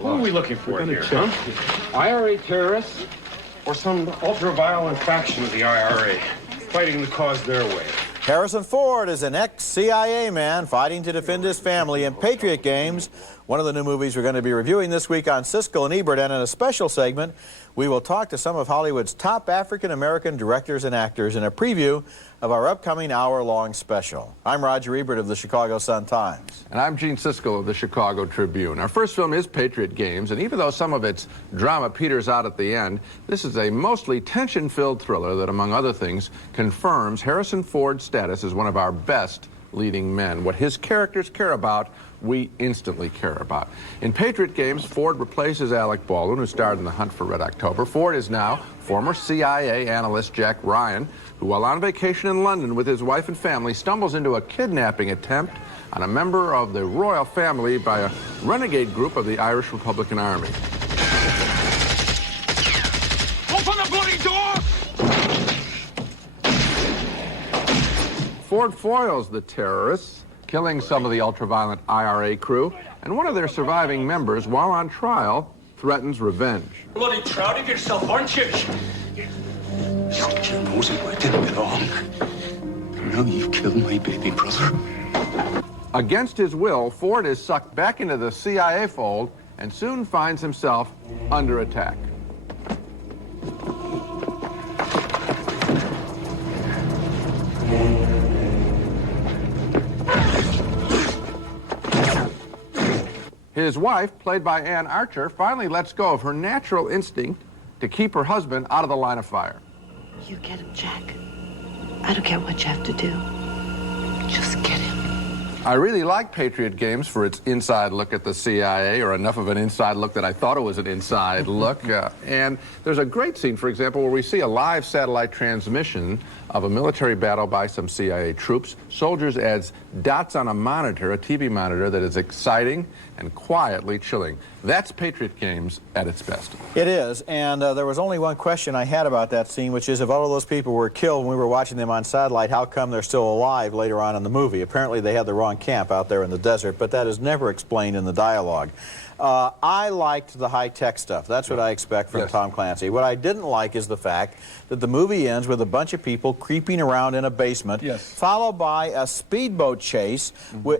What are we looking for here, huh? IRA terrorists or some ultra-violent faction of the IRA fighting the cause their way? Harrison Ford is an ex-CIA man fighting to defend his family in Patriot Games, one of the new movies we're going to be reviewing this week on Siskel and Ebert. And in a special segment, we will talk to some of Hollywood's top African-American directors and actors in a preview of our upcoming hour-long special. I'm Roger Ebert of the Chicago Sun-Times. And I'm Gene Siskel of the Chicago Tribune. Our first film is Patriot Games, and even though some of its drama peters out at the end, this is a mostly tension-filled thriller that, among other things, confirms Harrison Ford's status as one of our best leading men. What his characters care about, we instantly care about. In Patriot Games, Ford replaces Alec Baldwin, who starred in The Hunt for Red October. Ford is now former CIA analyst Jack Ryan, who, while on vacation in London with his wife and family, stumbles into a kidnapping attempt on a member of the royal family by a renegade group of the Irish Republican Army. Open the bloody door! Ford foils the terrorists, killing some of the ultraviolet IRA crew, and one of their surviving members, while on trial, threatens revenge. Bloody proud of yourself, aren't you? You're nosy where it didn't belong. Now you've killed my baby brother. Against his will, Ford is sucked back into the CIA fold and soon finds himself under attack. His wife, played by Ann Archer, finally lets go of her natural instinct to keep her husband out of the line of fire. You get him, Jack. I don't care what you have to do. Just get him. I really like Patriot Games for its inside look at the CIA, or enough of an inside look that I thought it was an inside look. And there's a great scene, for example, where we see a live satellite transmission of a military battle by some CIA troops. Soldiers adds dots on a monitor, a TV monitor, that is exciting and quietly chilling. That's Patriot Games at its best. It is, and there was only one question I had about that scene, which is if all of those people were killed when we were watching them on satellite, how come they're still alive later on in the movie? Apparently they had the wrong camp out there in the desert, but that is never explained in the dialogue. I liked the high-tech stuff. That's what I expect from Tom Clancy. What I didn't like is the fact that the movie ends with a bunch of people creeping around in a basement, followed by a speedboat chase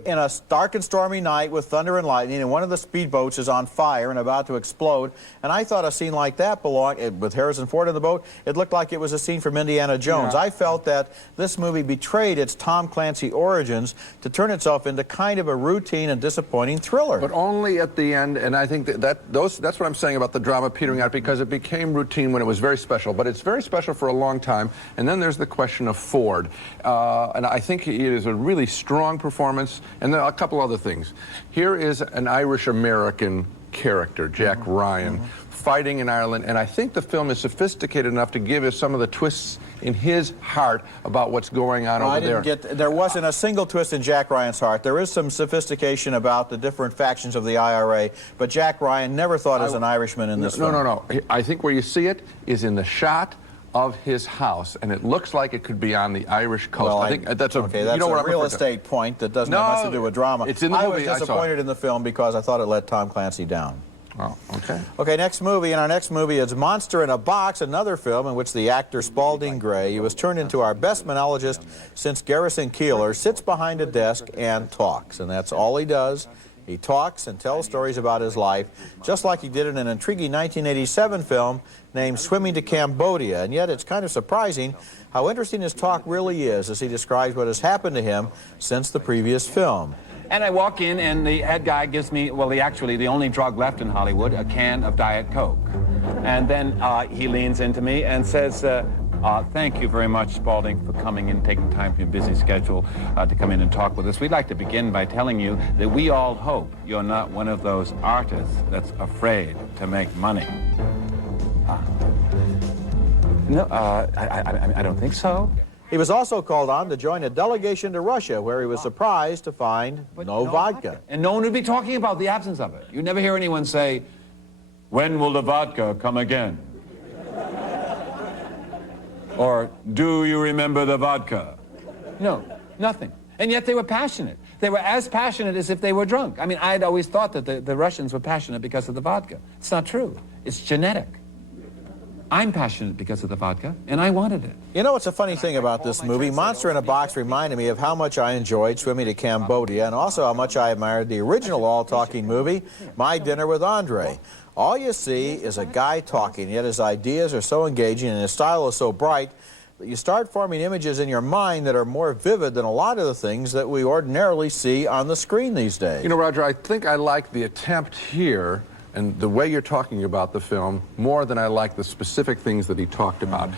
in a dark and stormy night with thunder and lightning, and one of the speedboats is on fire and about to explode. And I thought a scene like that belonged, with Harrison Ford in the boat, it looked like it was a scene from Indiana Jones. I felt that this movie betrayed its Tom Clancy origins to turn itself into kind of a routine and disappointing thriller. But only at the end. And I think that's what I'm saying about the drama petering out, because it became routine when it was very special. But it's very special for a long time. And then there's the question of Ford. And I think it is a really strong performance. And there are a couple other things. Here is an Irish-American character, Jack Ryan, fighting in Ireland. And I think the film is sophisticated enough to give us some of the twists in his heart about what's going on over there. There wasn't a single twist in Jack Ryan's heart. There is some sophistication about the different factions of the IRA, but Jack Ryan never thought as an Irishman in this film. No. I think where you see it is in the shot of his house, and it looks like it could be on the Irish coast. Well, I think that's a, okay, that's a real estate point that doesn't have much to do with drama. It's in the movie. I was disappointed in the film because I thought it let Tom Clancy down. Oh, okay. Okay, next movie. And our next movie is Monster in a Box, another film in which the actor Spalding Gray, who was turned into our best monologist since Garrison Keillor, sits behind a desk and talks. And that's all he does. He talks and tells stories about his life, just like he did in an intriguing 1987 film named Swimming to Cambodia. And yet it's kind of surprising how interesting his talk really is as he describes what has happened to him since the previous film. And I walk in, and the head guy gives me, well, actually the only drug left in Hollywood, a can of Diet Coke. And then he leans into me and says, Thank you very much, Spaulding, for coming in, taking time from your busy schedule to come in and talk with us. We'd like to begin by telling you that we all hope you're not one of those artists that's afraid to make money. No, I don't think so. He was also called on to join a delegation to Russia, where he was surprised to find no vodka. And no one would be talking about the absence of it. You never hear anyone say, "When will the vodka come again?" Or, "Do you remember the vodka?" No, nothing. And yet they were passionate. They were as passionate as if they were drunk. I mean, I'd always thought that the Russians were passionate because of the vodka. It's not true. It's genetic. I'm passionate because of the vodka, and I wanted it. You know what's a funny thing about this movie? Monster in a Box reminded me of how much I enjoyed swimming to Cambodia, and also how much I admired the original all-talking movie, My Dinner with Andre. All you see is a guy talking, yet his ideas are so engaging and his style is so bright that you start forming images in your mind that are more vivid than a lot of the things that we ordinarily see on the screen these days. You know, Roger, I think I like the attempt here and the way you're talking about the film more than I like the specific things that he talked about.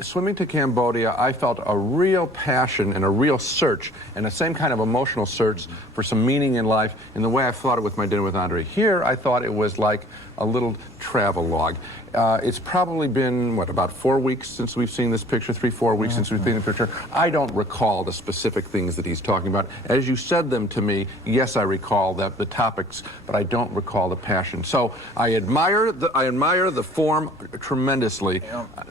Swimming to Cambodia, I felt a real passion and a real search and the same kind of emotional search for some meaning in life in the way I thought it with My Dinner with Andre. Here, I thought it was like a little travel log. It's probably been, what, about 4 weeks since we've seen this picture, 3-4 weeks since we've seen the picture. I don't recall the specific things that he's talking about. As you said them to me, yes, I recall the topics, but I don't recall the passion. So I admire the form tremendously.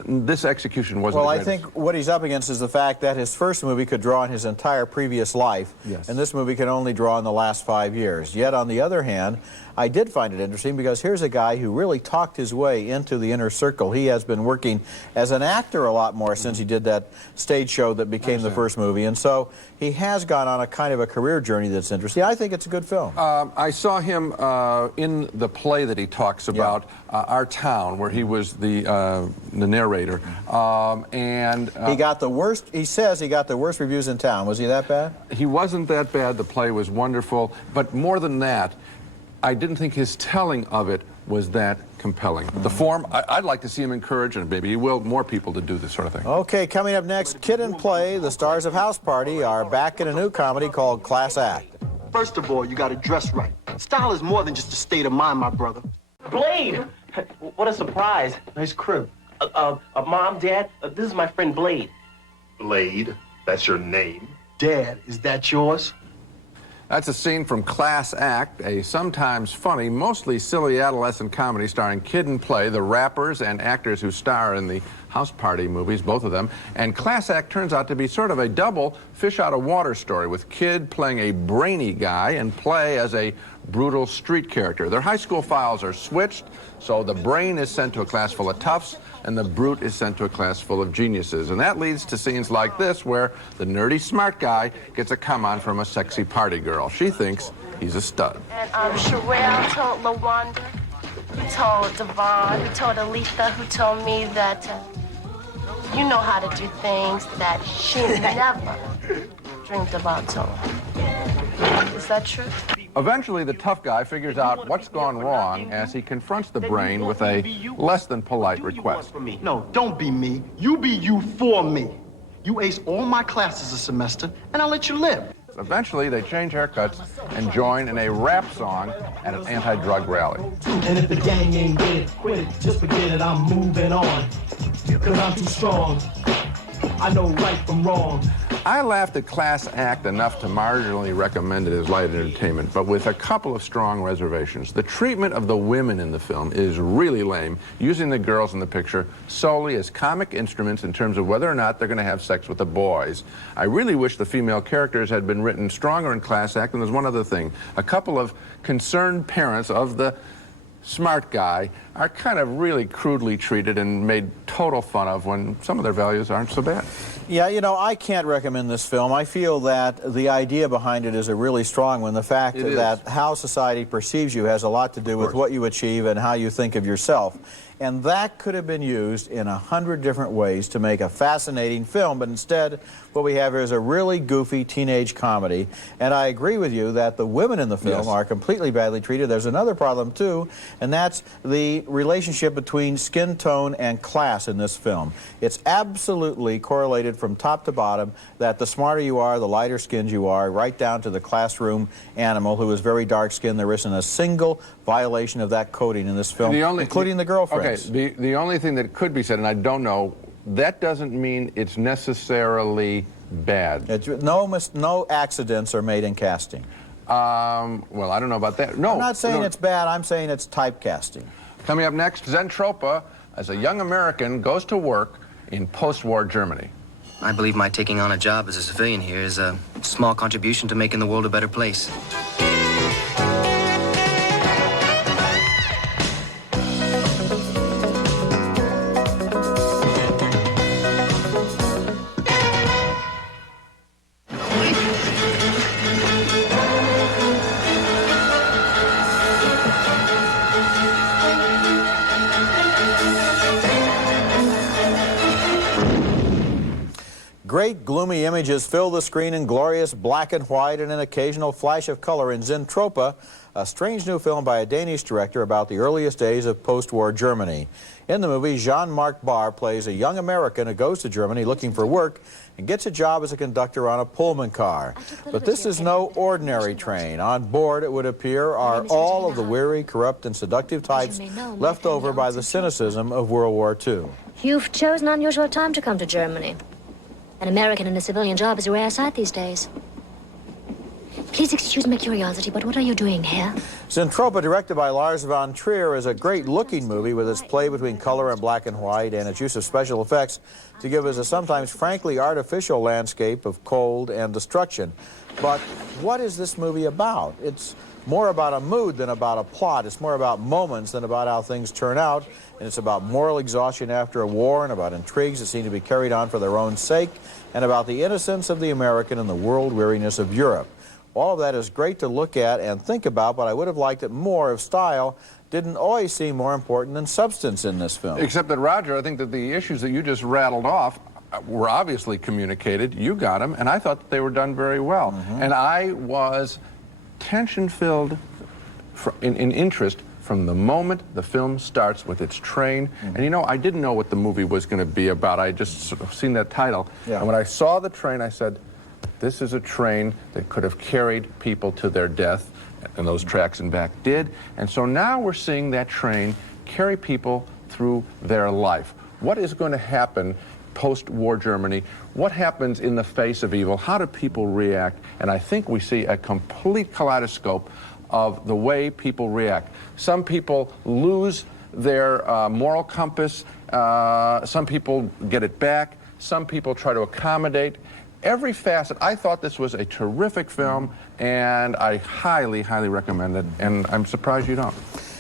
This execution wasn't Well, I think what he's up against is the fact that his first movie could draw on his entire previous life, and this movie can only draw on the last 5 years. Yet, on the other hand, I did find it interesting because here's a guy who really talked his way into the inner circle. He has been working as an actor a lot more since he did that stage show that became the first movie, and so he has gone on a kind of a career journey that's interesting. I think it's a good film. I saw him in the play that he talks about, Our Town, where he was the narrator, and he got the worst. He says he got the worst reviews in town. Was he that bad? He wasn't that bad. The play was wonderful, but more than that, I didn't think his telling of it was that compelling. The form, I'd like to see him encourage, and maybe he will, more people to do this sort of thing. Okay, coming up next, Kid and Play, the stars of House Party, are back in a new comedy called Class Act. First of all, you gotta dress right. Style is more than just a state of mind, my brother. Blade! What a surprise. Nice crib. Mom, Dad, this is my friend Blade. Blade? That's your name? Dad, is that yours? That's a scene from Class Act, a sometimes funny, mostly silly adolescent comedy starring Kid and Play, the rappers and actors who star in the House Party movies, both of them. And Class Act turns out to be sort of a double fish-out-of-water story, with Kid playing a brainy guy and Play as a brutal street character. Their high school files are switched, so the brain is sent to a class full of toughs, and the brute is sent to a class full of geniuses. And that leads to scenes like this, where the nerdy smart guy gets a come-on from a sexy party girl. She thinks he's a stud. And Sherelle told LaWanda, who told Devon, who told Aletha, who told me that you know how to do things that she never dreamed about doing. Is that true? Eventually, the tough guy figures out what's gone wrong as he confronts the brain with a less than polite request. No, don't be me. You be you for me. You ace all my classes a semester, and I'll let you live. Eventually, they change haircuts and join in a rap song at an anti-drug rally. And if the gang ain't dead, quit it. Just forget it, I'm moving on. Cause I'm too strong. I know right from wrong. I laughed at Class Act enough to marginally recommend it as light entertainment, but with a couple of strong reservations. The treatment of the women in the film is really lame, using the girls in the picture solely as comic instruments in terms of whether or not they're going to have sex with the boys. I really wish the female characters had been written stronger in Class Act, and there's one other thing. A couple of concerned parents of the smart guy are kind of really crudely treated and made total fun of when some of their values aren't so bad. Yeah, you know, I can't recommend this film. I feel that the idea behind it is a really strong one. The fact that how society perceives you has a lot to do with what you achieve and how you think of yourself. And that could have been used in 100 different ways to make a fascinating film, but instead what we have here is a really goofy teenage comedy. And I agree with you that the women in the film are completely badly treated. There's another problem too, and that's the relationship between skin tone and class in this film. It's absolutely correlated from top to bottom that the smarter you are, the lighter skinned you are, right down to the classroom animal who is very dark skinned. There isn't a single violation of that coding in this film, including the girlfriends. Okay, the only thing that could be said, and I don't know, that doesn't mean it's necessarily bad. No accidents are made in casting. Well, I don't know about that. No, I'm not saying it's bad. I'm saying it's typecasting. Coming up next, Zentropa, as a young American, goes to work in post-war Germany. I believe my taking on a job as a civilian here is a small contribution to making the world a better place. Great gloomy images fill the screen in glorious black and white and an occasional flash of color in Zentropa, a strange new film by a Danish director about the earliest days of post-war Germany. In the movie, Jean-Marc Barr plays a young American who goes to Germany looking for work and gets a job as a conductor on a Pullman car. But this is no ordinary train. On board, it would appear, are all of the weary, corrupt, and seductive types left over by the cynicism of World War II. You've chosen an unusual time to come to Germany. An American in a civilian job is a rare sight these days. Please excuse my curiosity, but what are you doing here? Zentropa, directed by Lars von Trier, is a great-looking movie with its play between color and black and white and its use of special effects to give us a sometimes frankly artificial landscape of cold and destruction. But what is this movie about? It's more about a mood than about a plot. It's more about moments than about how things turn out. And it's about moral exhaustion after a war and about intrigues that seem to be carried on for their own sake and about the innocence of the American and the world weariness of Europe. All of that is great to look at and think about, but I would have liked it more if style didn't always seem more important than substance in this film. Except that, Roger, I think that the issues that you just rattled off were obviously communicated. You got them, and I thought that they were done very well. And I was tension-filled in interest from the moment the film starts with its train. And you know, I didn't know what the movie was going to be about. I had just sort of seen that title. And when I saw the train, I said, this is a train that could have carried people to their death, and those tracks and back did. And so now we're seeing that train carry people through their life. What is going to happen post-war Germany? What happens in the face of evil? How do people react? And I think we see a complete kaleidoscope of the way people react. Some people lose their moral compass. Some people get it back. Some people try to accommodate. Every facet. I thought this was a terrific film, and I highly, highly recommend it, and I'm surprised you don't.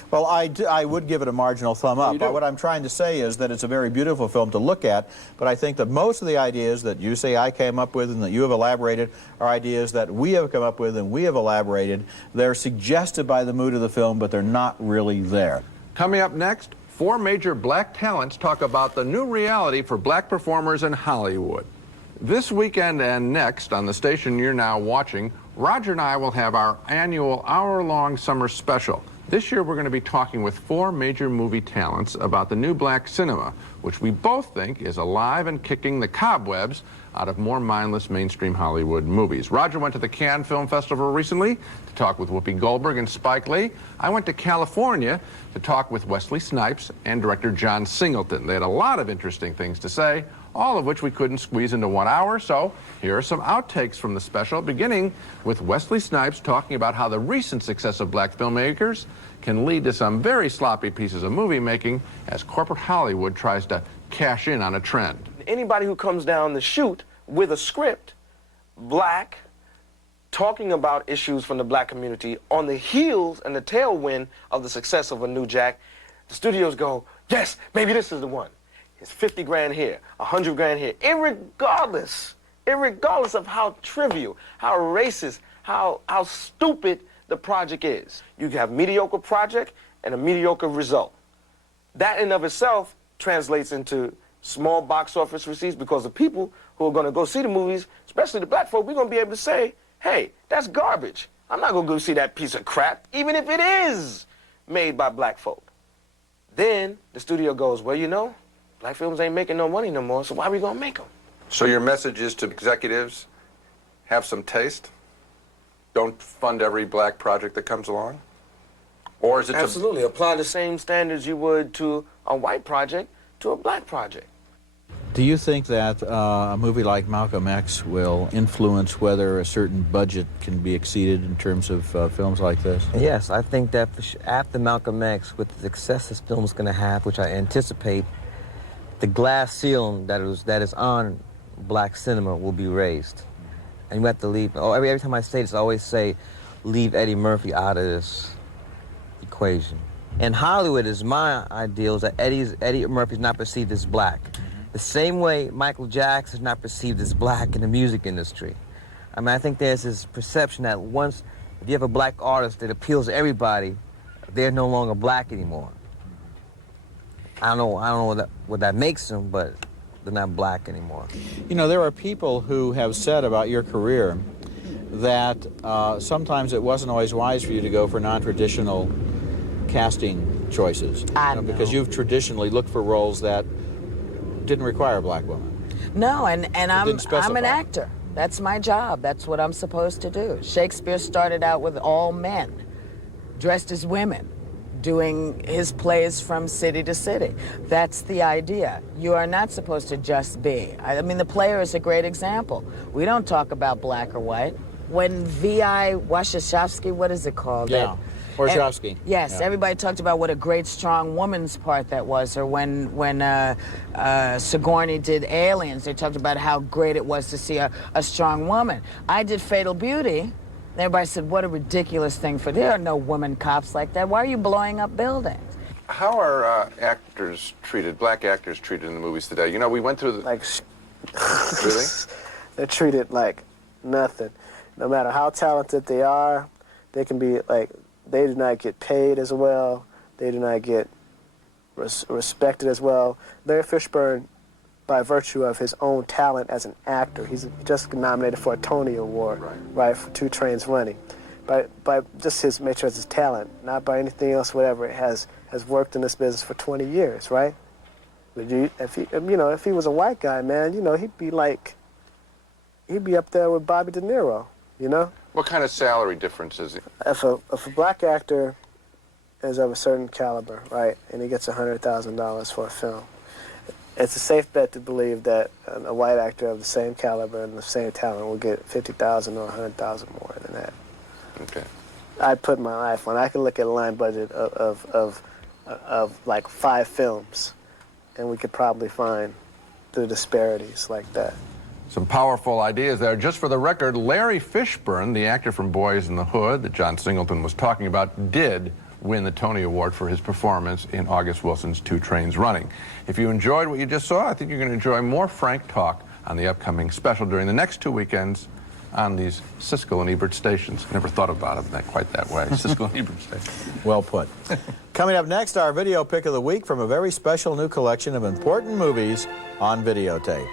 Well, I would give it a marginal thumb up. But what I'm trying to say is that it's a very beautiful film to look at, but I think that most of the ideas that you say I came up with and that you have elaborated are ideas that we have come up with and we have elaborated. They're suggested by the mood of the film, but they're not really there. Coming up next, 4 major black talents talk about the new reality for black performers in Hollywood. This weekend and next on the station you're now watching, Roger and I will have our annual hour-long summer special. This year we're going to be talking with 4 major movie talents about the new black cinema, which we both think is alive and kicking the cobwebs out of more mindless mainstream Hollywood movies. Roger went to the Cannes Film Festival recently to talk with Whoopi Goldberg and Spike Lee. I went to California to talk with Wesley Snipes and director John Singleton. They had a lot of interesting things to say, all of which we couldn't squeeze into 1 hour, so here are some outtakes from the special, beginning with Wesley Snipes talking about how the recent success of black filmmakers can lead to some very sloppy pieces of movie making as corporate Hollywood tries to cash in on a trend. Anybody who comes down the chute with a script, black, talking about issues from the black community on the heels and the tailwind of the success of a new Jack, the studios go, yes, maybe this is the one. It's 50 grand here, 100 grand here, irregardless of how trivial, how racist, how stupid the project is. You can have a mediocre project and a mediocre result. That in of itself translates into small box office receipts because the people who are going to go see the movies, especially the black folk, we're going to be able to say, hey, that's garbage. I'm not going to go see that piece of crap, even if it is made by black folk. Then the studio goes, well, you know, black films ain't making no money no more, so why are we going to make them? So your message is to executives, have some taste? Don't fund every black project that comes along? Or is it Absolutely. Apply the same standards you would to a white project to a black project. Do you think that a movie like Malcolm X will influence whether a certain budget can be exceeded in terms of films like this? Yes, I think that after Malcolm X, with the success this film is going to have, which I anticipate, the glass ceiling that is on black cinema will be raised. And you have to leave, every time I say this, I always say, leave Eddie Murphy out of this equation. In Hollywood, is my ideal is that Eddie Murphy's not perceived as black. The same way Michael Jackson is not perceived as black in the music industry. I mean, I think there's this perception that once, if you have a black artist that appeals to everybody, they're no longer black anymore. I don't know what that makes them, but they're not black anymore. You know, there are people who have said about your career that sometimes it wasn't always wise for you to go for non-traditional casting choices. I know. Because you've traditionally looked for roles that didn't require black women. No, and I'm specify. an actor. That's my job. That's what I'm supposed to do. Shakespeare started out with all men, dressed as women, doing his plays from city to city. That's the idea. You are not supposed to just be. I mean, The Player is a great example. We don't talk about black or white. When V.I. Waszczewski, what is it called? Yeah. Warshawski. Yes, yeah. Everybody talked about what a great, strong woman's part that was. Or when Sigourney did Aliens, they talked about how great it was to see a strong woman. I did Fatal Beauty, and everybody said, what a ridiculous thing for, there are no women cops like that. Why are you blowing up buildings? How are actors treated, black actors treated in the movies today? You know, we went through the... Like, really? They're treated like nothing. No matter how talented they are, they can be like, they do not get paid as well. They do not get respected as well. Larry Fishburne, by virtue of his own talent as an actor, he's just nominated for a Tony Award, right, for 2 Trains Running. By just his nature as his talent, not by anything else, whatever, has worked in this business for 20 years, right? But if he was a white guy, man, you know, he'd be up there with Bobby De Niro, you know? What kind of salary difference is it? If a black actor is of a certain caliber, right, and he gets $100,000 for a film, it's a safe bet to believe that a white actor of the same caliber and the same talent will get $50,000 or $100,000 more than that. Okay. I put my life on. I can look at a line budget of like 5 films, and we could probably find the disparities like that. Some powerful ideas there. Just for the record, Larry Fishburne, the actor from Boys in the Hood that John Singleton was talking about, did win the Tony Award for his performance in August Wilson's 2 Trains Running. If you enjoyed what you just saw, I think you're going to enjoy more frank talk on the upcoming special during the next 2 weekends on these Siskel and Ebert stations. Never thought about it quite that way. Siskel and Ebert stations. Well put. Coming up next, our video pick of the week from a very special new collection of important movies on videotape.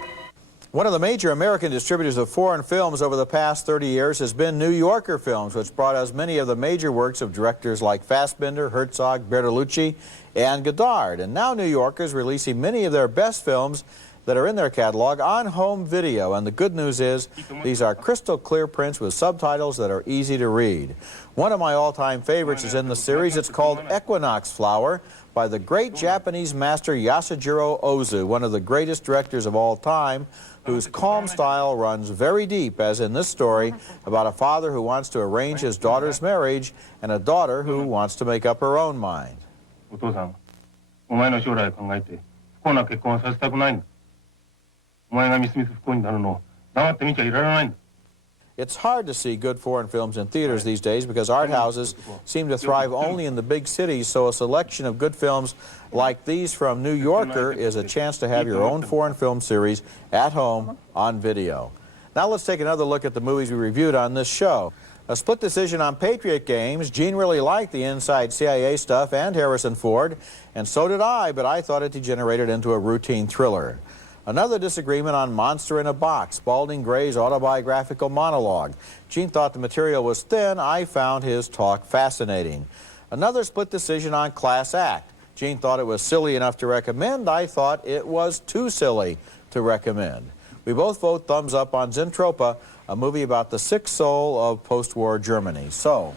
One of the major American distributors of foreign films over the past 30 years has been New Yorker Films, which brought us many of the major works of directors like Fassbinder, Herzog, Bertolucci, and Godard. And now New Yorker is releasing many of their best films that are in their catalog on home video. And the good news is these are crystal clear prints with subtitles that are easy to read. One of my all-time favorites is in the series. It's called Equinox Flower by the great Japanese master Yasujiro Ozu, one of the greatest directors of all time, whose calm style runs very deep, as in this story about a father who wants to arrange his daughter's marriage and a daughter who wants to make up her own mind. It's hard to see good foreign films in theaters these days because art houses seem to thrive only in the big cities, so a selection of good films like these from New Yorker is a chance to have your own foreign film series at home on video. Now let's take another look at the movies we reviewed on this show. A split decision on Patriot Games. Gene really liked the inside CIA stuff and Harrison Ford, and so did I, but I thought it degenerated into a routine thriller. Another disagreement on Monster in a Box, Spalding Gray's autobiographical monologue. Gene thought the material was thin. I found his talk fascinating. Another split decision on Class Act. Gene thought it was silly enough to recommend. I thought it was too silly to recommend. We both vote thumbs up on Zentropa, a movie about the sick soul of post-war Germany. So,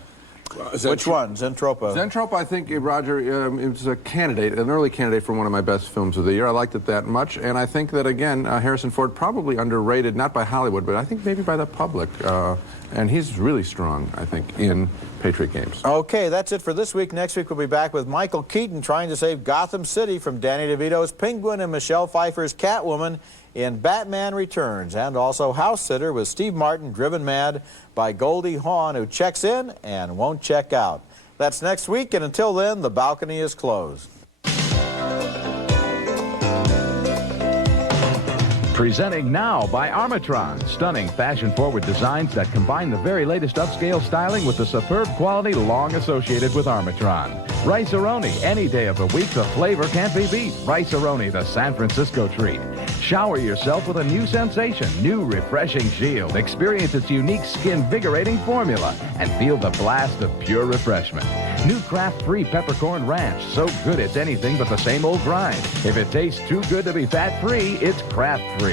which one? Zentropa? Zentropa, I think, Roger, is a candidate, an early candidate for one of my best films of the year. I liked it that much, and I think that, again, Harrison Ford probably underrated, not by Hollywood, but I think maybe by the public. And he's really strong, I think, in Patriot Games. Okay, that's it for this week. Next week we'll be back with Michael Keaton trying to save Gotham City from Danny DeVito's Penguin and Michelle Pfeiffer's Catwoman in Batman Returns, and also House Sitter with Steve Martin driven mad by Goldie Hawn, who checks in and won't check out. That's next week, and until then, the balcony is closed. Presenting now by Armatron. Stunning fashion-forward designs that combine the very latest upscale styling with the superb quality long associated with Armatron. Rice-A-Roni. Any day of the week, the flavor can't be beat. Rice-A-Roni, the San Francisco treat. Shower yourself with a new sensation. New refreshing Shield. Experience its unique skin-vigorating formula and feel the blast of pure refreshment. New Kraft-Free Peppercorn Ranch. So good it's anything but the same old grind. If it tastes too good to be fat-free, it's Kraft-Free.